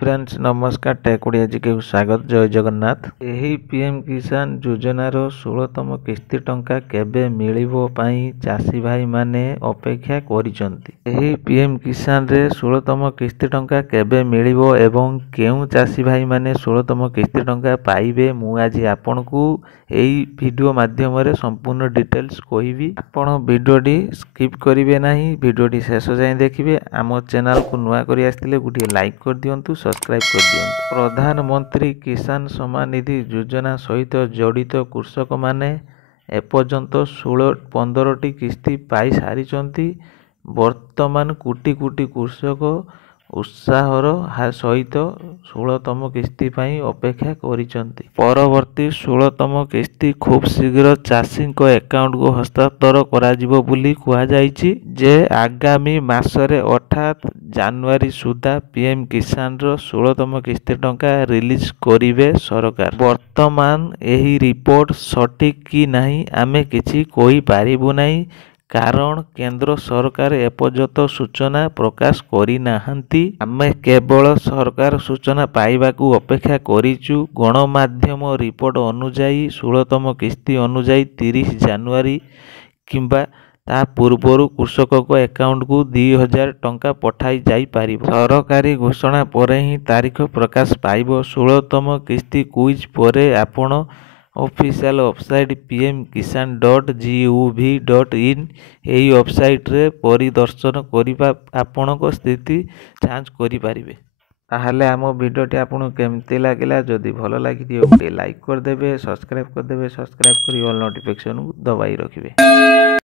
Friends नमस्कार take Odia जी के स्वागत जय जगन्नाथ। यही पीएम किसान योजनार 16तम किस्ती टंका केबे मिलिबो पाई चाषी भाई माने अपेक्षा करिसंती। यही पीएम किसान रे 16तम किस्ती टंका केबे मिलिबो एवं केउ चाषी भाई माने 16तम किस्ती टंका पाइबे मु आज आपनकू एई वीडियो माध्यम रे संपूर्ण डिटेल्स कहिबी। आपण वीडियोटी स्किप करिवे नाही, वीडियोटी शेष जाए देखिए। आम चैनल को नुआ करी आस्तिले गुटिए लाइक कर दियंतु, सब्सक्राइब कर दियंतु। प्रधानमंत्री किसान सम्मान निधि योजना सहित जड़ित कृषक माने एपर्यंत 15टी किस्ती पाई सारिचंती। वर्तमान कोटी कोटी कृषक उत्साहर सहित 16तम किस्ती पाई अपेक्षा करिचंती। परवर्ती 16तम किस्ती खूब शीघ्र चाषी अकाउंट को हस्तांतर कराजिबो बोली कुहा जायछि जे आगामी मासरे अर्थात जनवरी सुधा पीएम किसान रो 16तम किस्ती टंका रिलीज करिवे सरकार। वर्तमान एही रिपोर्ट सटीक कि नाही आमे किछि कहि पारिबु नाही, कारण केंद्र सरकार एपर्यंत सूचना प्रकाश करि नाहंती। आमे केवल सरकार सूचना पाइबाकू अपेक्षा करिचु। गणमाध्यम रिपोर्ट अनुसार 16तम किस्ती अनुसार 30 जनवरी किंबा ता पूर्वरु कृषक को अकाउंट को 2000 टंका पठाई जाई पारिबो। सरकारी घोषणा परे ही तारीख प्रकाश पाइबो। 16तम किस्ती क्विज परे आपण ऑफिशियल वेबसाइट pmkisan.gov.in एही वेबसाइट रे परिदर्शन करिबा आपणक स्थिति जांच करि पारिबे। ताहले आम वीडियोटी आपन केमती लागिला, जदि भल लागिथियो गोटे लाइक कर देबे, सब्सक्राइब कर देबे, सब्सक्राइब करी ऑल नोटिफिकेशन दबाई रखिबे।